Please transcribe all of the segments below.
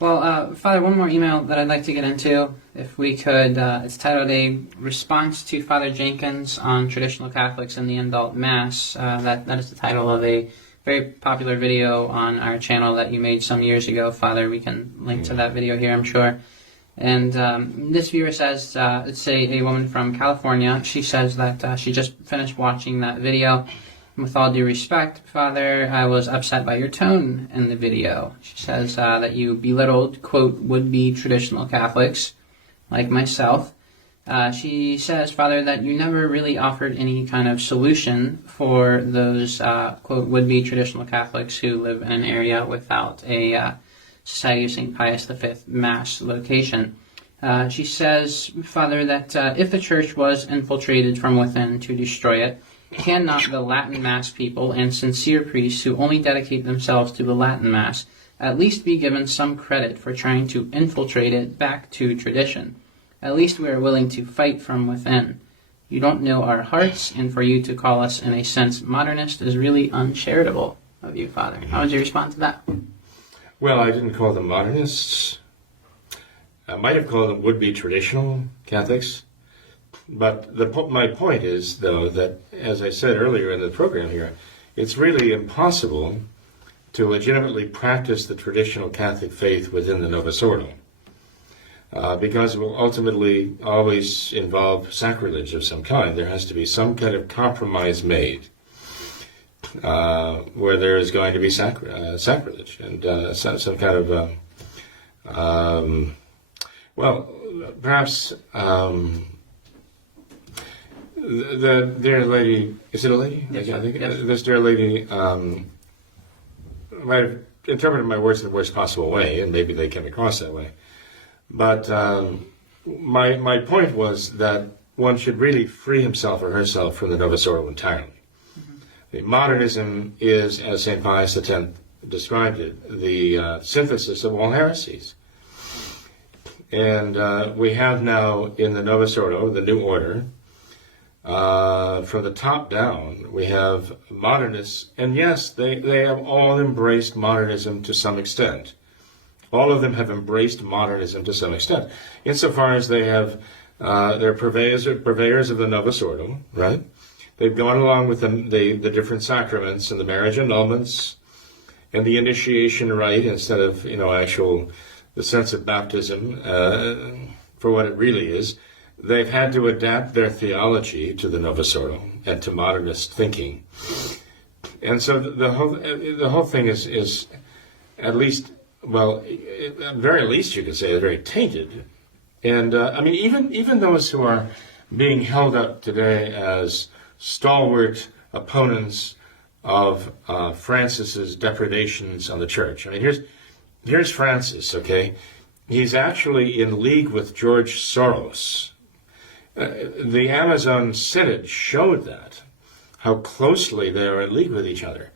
Well, Father, one more email that I'd like to get into, if we could. It's titled A Response to Father Jenkins on Traditional Catholics in the Adult Mass. That is the title of a very popular video on our channel that you made some years ago, Father. We can link to that video here, I'm sure. And this viewer says, it's a woman from California. She says that she just finished watching that video. With all due respect, Father, I was upset by your tone in the video. She says that you belittled, quote, would-be traditional Catholics, like myself. She says, Father, that you never really offered any kind of solution for those, quote, would-be traditional Catholics who live in an area without a Society of St. Pius V Mass location. She says, Father, that if the Church was infiltrated from within to destroy it, can not the Latin Mass people and sincere priests who only dedicate themselves to the Latin Mass at least be given some credit for trying to infiltrate it back to tradition? At least we are willing to fight from within. You don't know our hearts, and for you to call us, in a sense, modernist is really uncharitable of you, Father. How would you respond to that? Well, I didn't call them modernists. I might have called them would-be traditional Catholics. But my point is, though, that, as I said earlier in the program here, it's really impossible to legitimately practice the traditional Catholic faith within the Novus Ordo, because it will ultimately always involve sacrilege of some kind. There has to be some kind of compromise made where there is going to be sacrilege and some kind of, well, perhaps... the dear lady, is it a lady? Yes, I think yes. This dear lady might have interpreted my words in the worst possible way, and maybe they came across that way. But my point was that one should really free himself or herself from the Novus Ordo entirely. Mm-hmm. Modernism is, as St. Pius X described it, the synthesis of all heresies. And we have now in the Novus Ordo, the new order, from the top down, we have modernists, and yes, they have all embraced modernism to some extent. All of them have embraced modernism to some extent, insofar as they have, they're purveyors of the Novus Ordo, right? They've gone along with the different sacraments and the marriage annulments and the initiation rite instead of, the sense of baptism for what it really is. They've had to adapt their theology to the Novus Ordo and to modernist thinking, and so the whole thing is at least, well, at the very least you could say, very tainted. And even those who are being held up today as stalwart opponents of Francis's depredations on the Church. I mean, here's Francis. Okay, he's actually in league with George Soros. The Amazon Synod showed that, how closely they are in league with each other.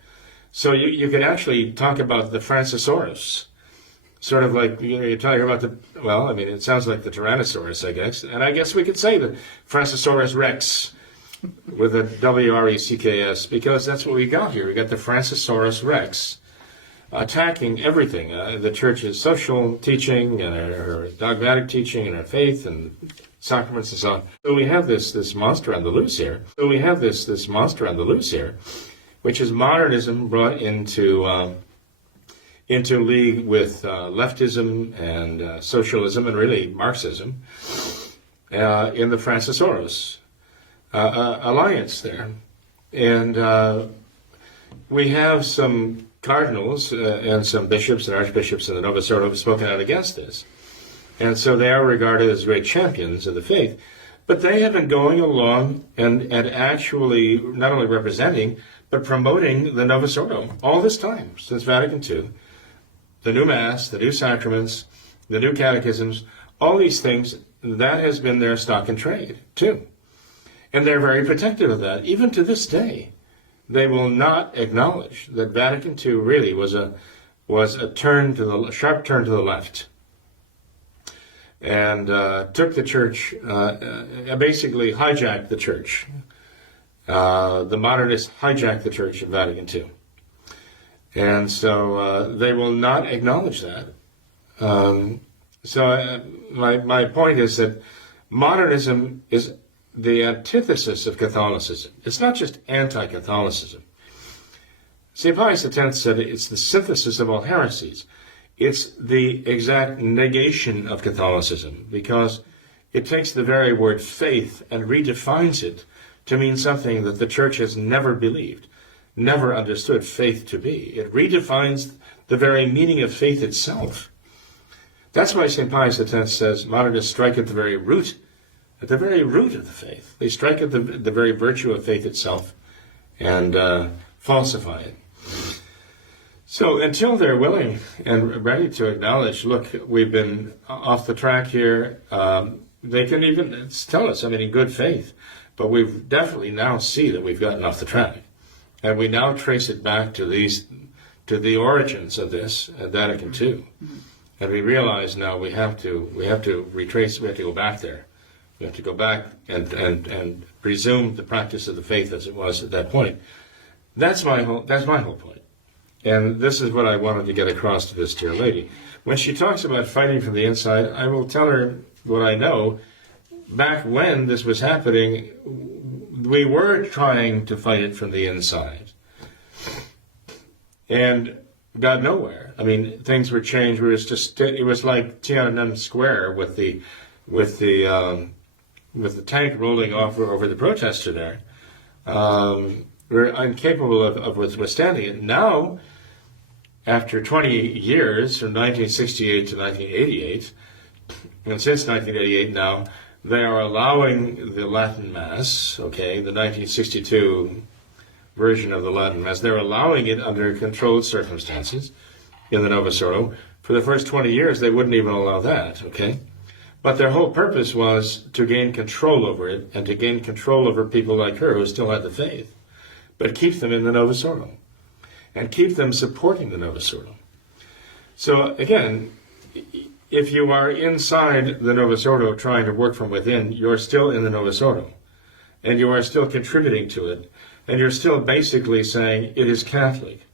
So you could actually talk about the FranciSoros, sort of like, you're talking about it sounds like the Tyrannosaurus, I guess. And I guess we could say the FranciSoros Rex with a W-R-E-C-K-S, because that's what we got here. We got the FranciSoros Rex attacking everything, the Church's social teaching and her dogmatic teaching and her faith and sacraments and so on. So we have this monster on the loose here. Which is modernism brought into league with leftism and socialism and really Marxism in the FranciSoros alliance there. And we have some cardinals and some bishops and archbishops in the Novus Ordo have spoken out against this. And so they are regarded as great champions of the faith. But they have been going along and actually not only representing, but promoting the Novus Ordo all this time, since Vatican II. The new Mass, the new sacraments, the new catechisms, all these things, that has been their stock and trade, too. And they're very protective of that, even to this day. They will not acknowledge that Vatican II really was a sharp turn to the left, and took the Church, basically hijacked the Church. The modernists hijacked the Church in Vatican II. And so they will not acknowledge that. My point is that modernism is the antithesis of Catholicism. It's not just anti-Catholicism. St. Pius X said it's the synthesis of all heresies. It's the exact negation of Catholicism, because it takes the very word faith and redefines it to mean something that the Church has never believed, never understood faith to be. It redefines the very meaning of faith itself. That's why St. Pius X says modernists strike at the very root of the faith. They strike at the very virtue of faith itself and falsify it. So until they're willing and ready to acknowledge, look, we've been off the track here, they can even tell us, in good faith, but we definitely now see that we've gotten off the track. And we now trace it back to the origins of this at Vatican II. And we realize now we have to retrace, we have to go back there. We have to go back and resume the practice of the faith as it was at that point. That's my whole point. And this is what I wanted to get across to this dear lady. When she talks about fighting from the inside, I will tell her what I know. Back when this was happening, we were trying to fight it from the inside. And got nowhere. Things were changed. It was like Tiananmen Square with the tank rolling off over the protester there. We're incapable of withstanding it. Now, after 20 years, from 1968 to 1988, and since 1988 now, they are allowing the Latin Mass, the 1962 version of the Latin Mass, they're allowing it under controlled circumstances in the Novus Ordo. For the first 20 years, they wouldn't even allow that, But their whole purpose was to gain control over it and to gain control over people like her who still had the faith, but keep them in the Novus Ordo and keep them supporting the Novus Ordo. So again, if you are inside the Novus Ordo trying to work from within, you're still in the Novus Ordo, and you are still contributing to it, and you're still basically saying it is Catholic.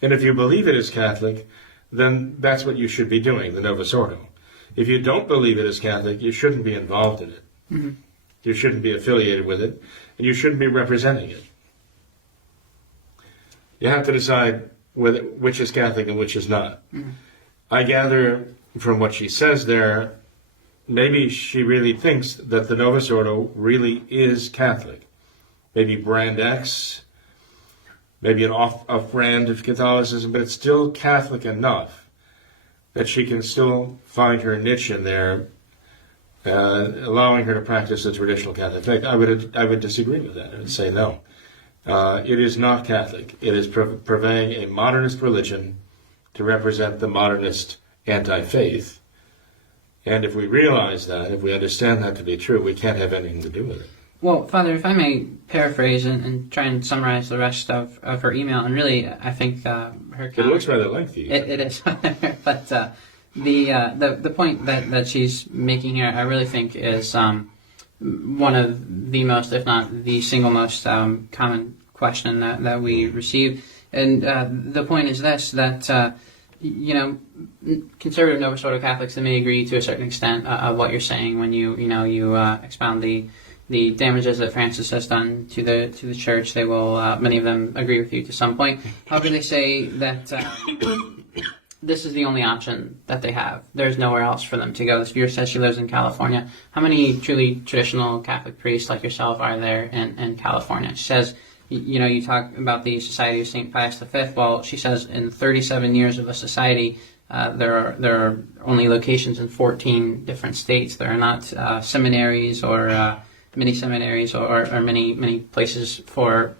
And if you believe it is Catholic, then that's what you should be doing, the Novus Ordo. If you don't believe it is Catholic, you shouldn't be involved in it. Mm-hmm. You shouldn't be affiliated with it, and you shouldn't be representing it. You have to decide which is Catholic and which is not. Mm-hmm. I gather from what she says there, maybe she really thinks that the Novus Ordo really is Catholic. Maybe brand X, maybe an off-brand of Catholicism, but it's still Catholic enough that she can still find her niche in there, allowing her to practice the traditional Catholic faith. I would disagree with that. I would say no. It is not Catholic. It is purveying a modernist religion to represent the modernist anti-faith. And if we realize that, if we understand that to be true, we can't have anything to do with it. Well, Father, if I may paraphrase and try and summarize the rest of her email, and really, I think her... It looks rather lengthy. It is. But the point that she's making here, I really think is one of the most, if not the single most common question that we receive. And the point is this, that, conservative Novus Ordo Catholics, they may agree to a certain extent of what you're saying when you expound the damages that Francis has done to the Church. They will, many of them, agree with you to some point. However, they say that this is the only option that they have. There's nowhere else for them to go. This viewer says she lives in California. How many truly traditional Catholic priests like yourself are there in California? She says, you talk about the Society of St. Pius V. Well, she says in 37 years of a society, there are only locations in 14 different states. There are not seminaries or many seminaries or many places for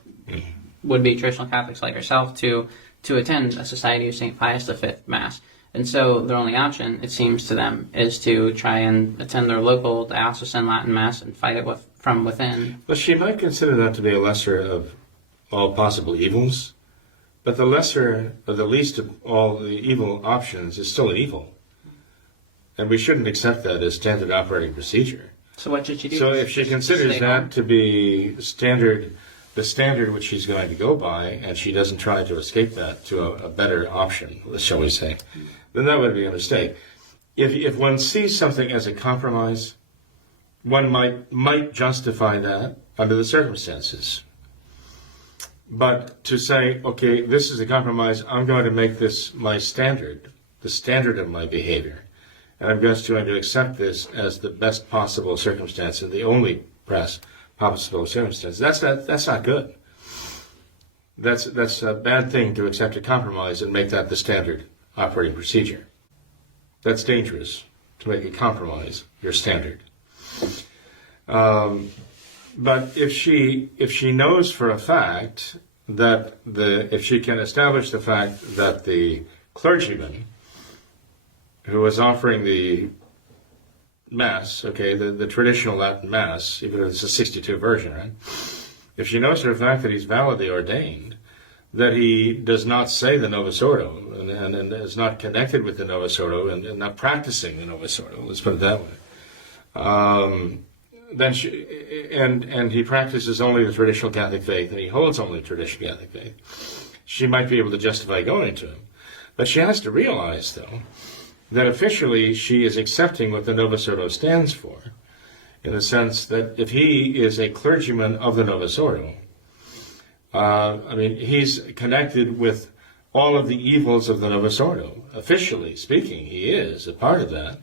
would-be traditional Catholics like yourself to attend a Society of St. Pius V Mass. And so their only option, it seems to them, is to try and attend their local diocesan Latin Mass and fight it from within. Well, she might consider that to be a lesser of all possible evils, but the lesser or the least of all the evil options is still an evil. And we shouldn't accept that as standard operating procedure. So what should she do? So if she considers that to be the standard which she's going to go by, and she doesn't try to escape that to a better option, shall we say, then that would be a mistake. If one sees something as a compromise, one might justify that under the circumstances. But to say, okay, this is a compromise, I'm going to make this my standard, the standard of my behavior, and I'm just going to accept this as the best possible circumstance and the only possible circumstance. That's not good. That's a bad thing, to accept a compromise and make that the standard operating procedure. That's dangerous, to make a compromise your standard. But if she knows for a fact that if she can establish the fact that the clergyman who was offering the Mass, okay, the traditional Latin Mass, even if it's a 62 version, right? If she knows for a fact that he's validly ordained, that he does not say the Novus Ordo and is not connected with the Novus Ordo and not practicing the Novus Ordo, let's put it that way, then and he practices only the traditional Catholic faith, and he holds only the traditional Catholic faith, she might be able to justify going to him. But she has to realize, though, that officially she is accepting what the Novus Ordo stands for, in the sense that if he is a clergyman of the Novus Ordo, he's connected with all of the evils of the Novus Ordo. Officially speaking, he is a part of that.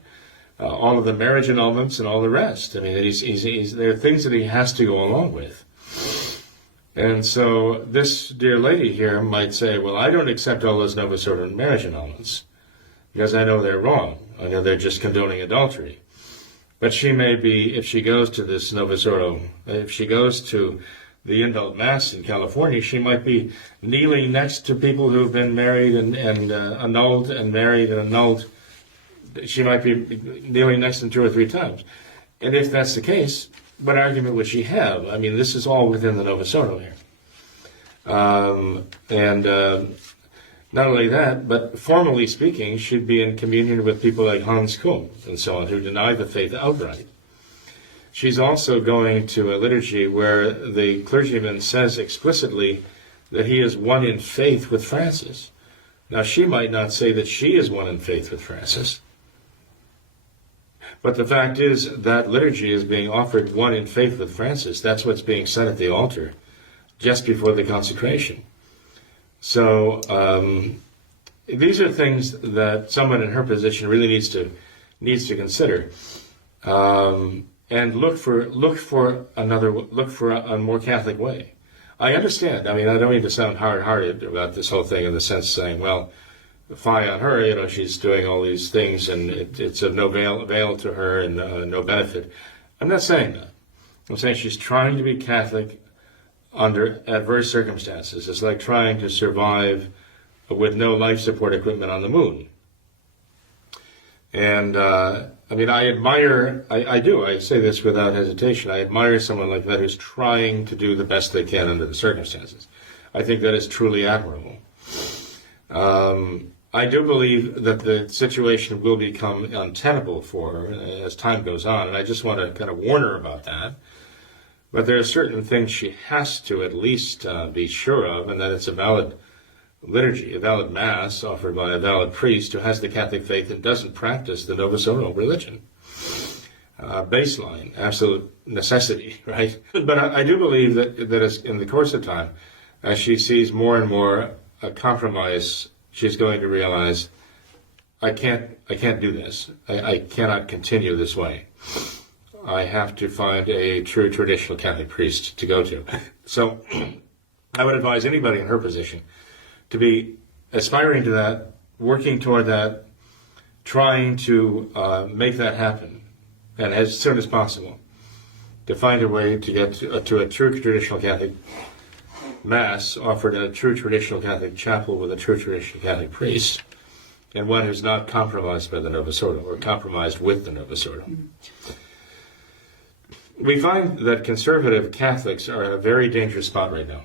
All of the marriage annulments and all the rest. I mean, there are things that he has to go along with. And so this dear lady here might say, well, I don't accept all those Novus Ordo marriage annulments because I know they're wrong. I know they're just condoning adultery. But she may be, if she goes to this Novus Ordo, if she goes to the Indult Mass in California, she might be kneeling next to people who've been married and annulled and married and annulled. She might be kneeling next to them 2 or 3 times. And if that's the case, what argument would she have? I mean, this is all within the Novus Ordo here. Not only that, but formally speaking, she'd be in communion with people like Hans Kuhn and so on, who deny the faith outright. She's also going to a liturgy where the clergyman says explicitly that he is one in faith with Francis. Now, she might not say that she is one in faith with Francis, but the fact is that liturgy is being offered one in faith with Francis. That's what's being said at the altar just before the consecration. So these are things that someone in her position really needs to consider, and look for a more Catholic way. I understand. I mean, I don't mean to sound hard-hearted about this whole thing in the sense of saying, well, fie on her, she's doing all these things and it's of no avail to her and no benefit. I'm not saying that. I'm saying she's trying to be Catholic under adverse circumstances. It's like trying to survive with no life support equipment on the moon. And I admire, I say this without hesitation, I admire someone like that who's trying to do the best they can under the circumstances. I think that is truly admirable. I do believe that the situation will become untenable for her as time goes on, and I just want to kind of warn her about that. But there are certain things she has to at least be sure of, and that it's a valid liturgy, a valid Mass offered by a valid priest who has the Catholic faith and doesn't practice the Novus Ordo religion. Baseline, absolute necessity, right? But I do believe that as in the course of time, as she sees more and more a compromise, she's going to realize, I can't do this. I cannot continue this way. I have to find a true traditional Catholic priest to go to. So I would advise anybody in her position to be aspiring to that, working toward that, trying to make that happen, and as soon as possible, to find a way to get to a true traditional Catholic Mass offered in a true traditional Catholic chapel with a true traditional Catholic priest, and one who's not compromised by the Novus Ordo or compromised with the Novus Ordo. We find that conservative Catholics are in a very dangerous spot right now.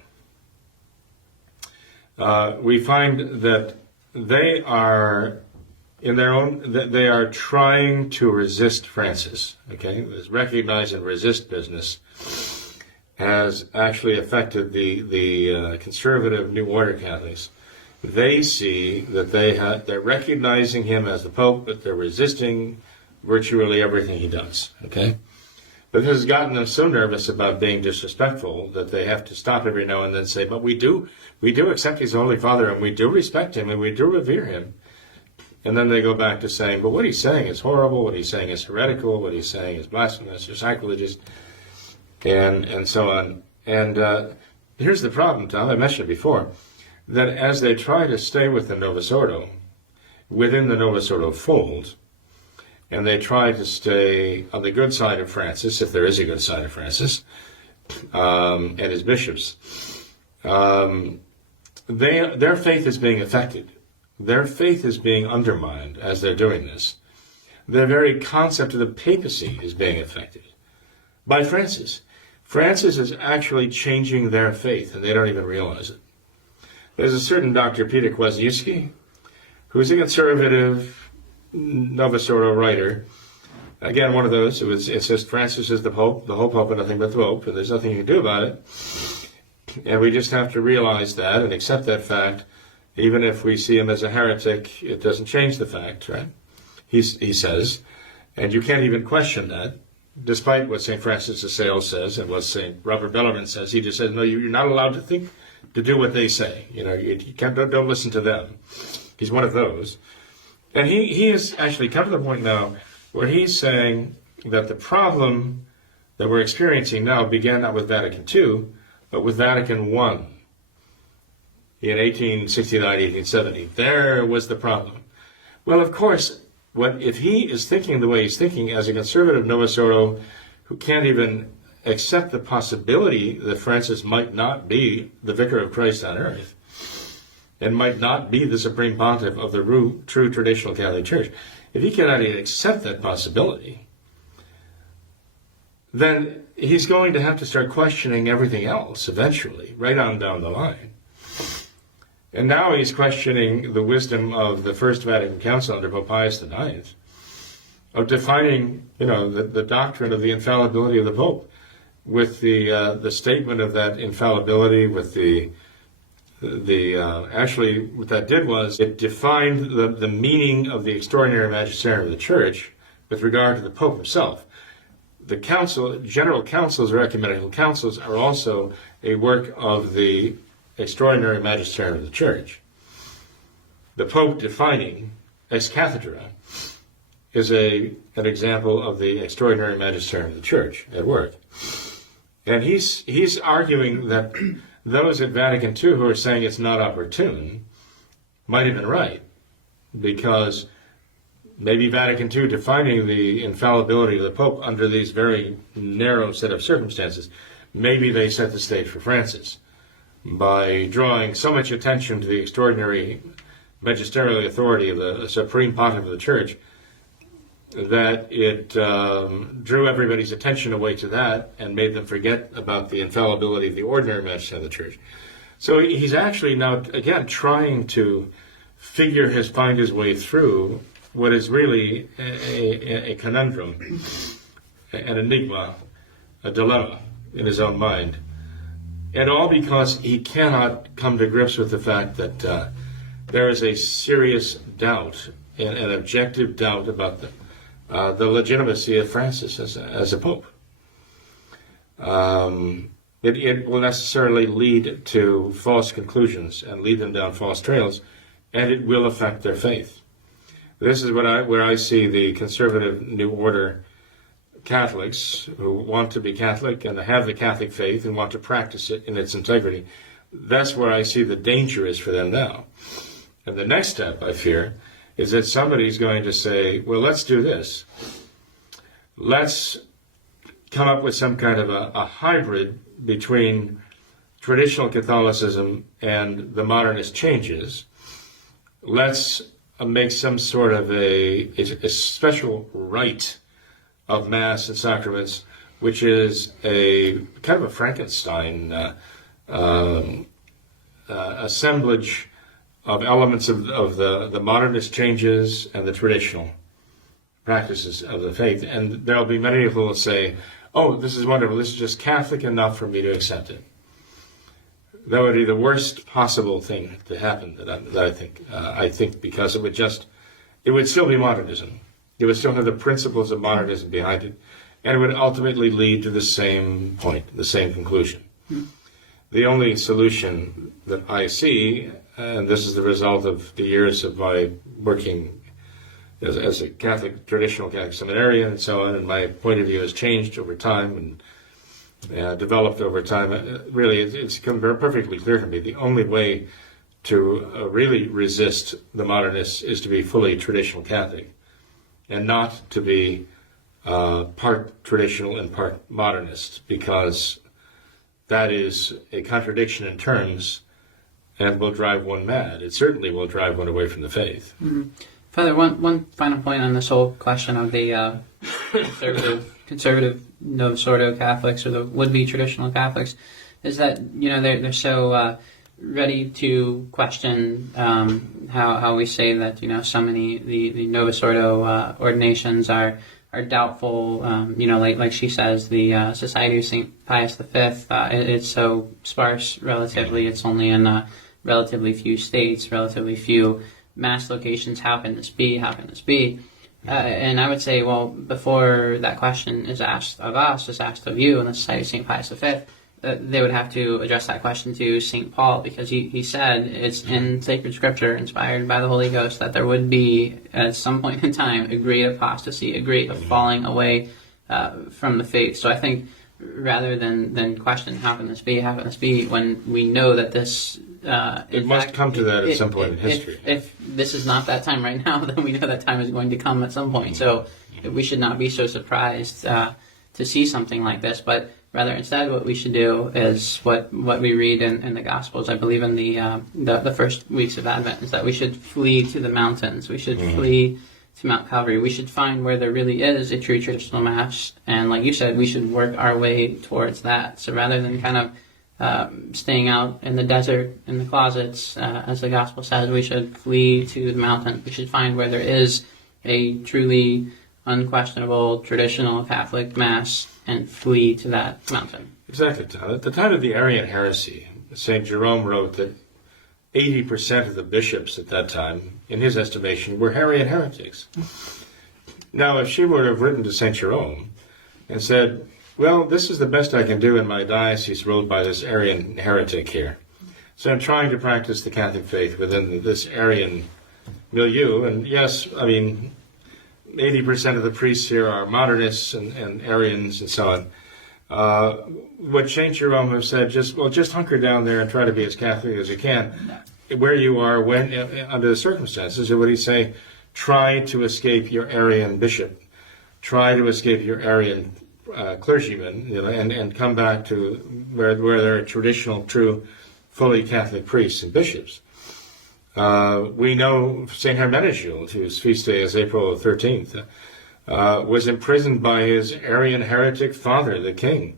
We find that they are they are trying to resist Francis. Okay, this recognize and resist business has actually affected the conservative New Order Catholics they see that they're recognizing him as the Pope, but they're resisting virtually everything he does. Okay? But this has gotten them so nervous about being disrespectful that they have to stop every now and then and say, but we do accept he's the Holy Father, and we do respect him, and we do revere him. And then they go back to saying, but what he's saying is horrible, what he's saying is heretical, what he's saying is blasphemous or sacrilegious, and so on. And here's the problem, Tom, I mentioned it before, that as they try to stay with the Novus Ordo, within the Novus Ordo fold, and they try to stay on the good side of Francis, if there is a good side of Francis, and his bishops, their faith is being affected. Their faith is being undermined as they're doing this. Their very concept of the papacy is being affected by Francis. Francis is actually changing their faith, and they don't even realize it. There's a certain Dr. Peter Kwasniewski, who's a conservative Novus Ordo writer. Again, one of those. It says Francis is the Pope, the whole Pope, and nothing but the Pope, and there's nothing you can do about it. And we just have to realize that and accept that fact. Even if we see him as a heretic, it doesn't change the fact, right? He says, and you can't even question that, despite what St. Francis of Sales says and what St. Robert Bellarmine says. He just says, no, you're not allowed to do what they say. You can't, don't listen to them. He's one of those. And he has actually come to the point now where he's saying that the problem that we're experiencing now began not with Vatican II, but with Vatican I in 1869, 1870. There was the problem. Well, of course, if he is thinking the way he's thinking as a conservative Novus Ordo who can't even accept the possibility that Francis might not be the Vicar of Christ on earth, and might not be the supreme pontiff of the true traditional Catholic Church, if he cannot even accept that possibility, then he's going to have to start questioning everything else eventually, right on down the line. And now he's questioning the wisdom of the First Vatican Council under Pope Pius IX of defining, the doctrine of the infallibility of the Pope, with the statement of that infallibility, with actually what that did was it defined the meaning of the Extraordinary Magister of the Church with regard to the Pope himself. The council, general councils or ecumenical councils, are also a work of the Extraordinary Magister of the Church. The Pope defining ex cathedra is an example of the Extraordinary Magister of the Church at work. And he's arguing that those at Vatican II who are saying it's not opportune might have been right, because maybe Vatican II defining the infallibility of the Pope under these very narrow set of circumstances, maybe they set the stage for Francis by drawing so much attention to the extraordinary magisterial authority of the Supreme Pontiff of the Church that it drew everybody's attention away to that and made them forget about the infallibility of the ordinary magister of the Church. So he's actually now, again, trying to find his way through what is really a conundrum, an enigma, a dilemma in his own mind. And all because he cannot come to grips with the fact that there is a serious doubt, an objective doubt about the legitimacy of Francis as a pope. It will necessarily lead to false conclusions and lead them down false trails, and it will affect their faith. This is where I see the conservative New Order Catholics who want to be Catholic and have the Catholic faith and want to practice it in its integrity. That's where I see the danger is for them now. And the next step, I fear, is that somebody's going to say, well, let's do this. Let's come up with some kind of a hybrid between traditional Catholicism and the modernist changes. Let's make some sort of a special rite of Mass and sacraments, which is a kind of a Frankenstein assemblage of elements of the modernist changes and the traditional practices of the faith. And there'll be many who will say, oh, this is wonderful, this is just Catholic enough for me to accept it. that would be the worst possible thing to happen. I think because it would still be modernism. It would still have the principles of modernism behind it, and it would ultimately lead to the same point, the same conclusion. The only solution that I see, and this is the result of the years of my working as a traditional Catholic seminarian and so on, and my point of view has changed over time and developed over time. Really, it's become perfectly clear to me the only way to really resist the modernists is to be fully traditional Catholic, and not to be part traditional and part modernist, because that is a contradiction in terms and will drive one mad. It certainly will drive one away from the faith. Mm-hmm. Father, one final point on this whole question of the conservative Novus Ordo Catholics, or the would-be traditional Catholics, is that they're so ready to question how we say that so many the Novus Ordo ordinations are doubtful. Like she says, the Society of St. Pius V, it's so sparse relatively. It's only in relatively few states, relatively few mass locations. How can this be? How can this be? And I would say, well, before that question is asked of us, is asked of you in the Society of St. Pius V, they would have to address that question to St. Paul, because he said it's in sacred scripture, inspired by the Holy Ghost, that there would be, at some point in time, a great apostasy, a great falling away from the faith. So I think rather than question how can this be, when we know that this... it must come to that at some point in history. If this is not that time right now, then we know that time is going to come at some point. So we should not be so surprised to see something like this, but rather instead what we should do is what we read in the Gospels, I believe in the first weeks of Advent, is that we should flee to the mountains. We should flee to Mount Calvary. We should find where there really is a true traditional Mass, and like you said, we should work our way towards that. So rather than kind of staying out in the desert, in the closets, as the Gospel says, we should flee to the mountains. We should find where there is a truly unquestionable traditional Catholic Mass and flee to that mountain. Exactly, Tom. At the time of the Arian heresy, St. Jerome wrote that 80% of the bishops at that time, in his estimation, were Arian heretics. Now, if she were to have written to St. Jerome and said, well, this is the best I can do in my diocese ruled by this Arian heretic here, so I'm trying to practice the Catholic faith within this Arian milieu, and yes, I mean, 80% of the priests here are modernists and Arians and so on. Would St. Jerome have said, just hunker down there and try to be as Catholic as you can, where you are when under the circumstances? Or would he say, try to escape your Arian bishop, try to escape your Arian clergymen, and come back to where there are traditional, true, fully Catholic priests and bishops? We know St. Hermenegild, whose feast day is April 13th, was imprisoned by his Arian heretic father, the king,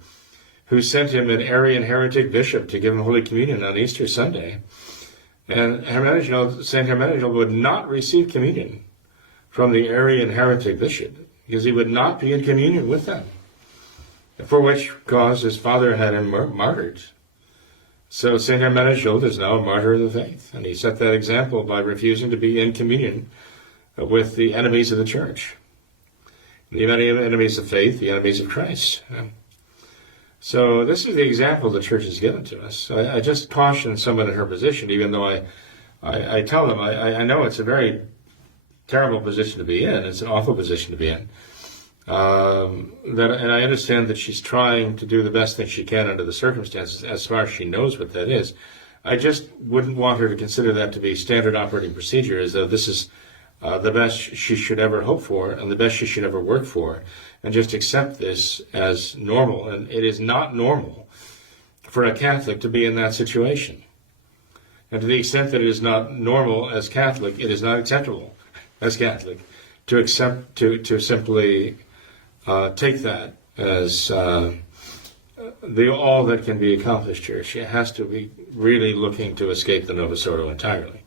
who sent him an Arian heretic bishop to give him Holy Communion on Easter Sunday. And St. Hermenegild would not receive communion from the Arian heretic bishop, because he would not be in communion with them, for which cause his father had him martyred. So St. Hermenegild is now a martyr of the faith, and he set that example by refusing to be in communion with the enemies of the Church, the enemies of faith, the enemies of Christ. So this is the example the Church has given to us. I just caution someone in her position, even though I tell them, I know it's a very terrible position to be in, it's an awful position to be in. And I understand that she's trying to do the best thing she can under the circumstances, as far as she knows what that is. I just wouldn't want her to consider that to be standard operating procedure, as though this is the best she should ever hope for and the best she should ever work for, and just accept this as normal. And it is not normal for a Catholic to be in that situation. And to the extent that it is not normal as Catholic, it is not acceptable as Catholic to simply take that as all that can be accomplished here. She has to be really looking to escape the Novus Ordo entirely.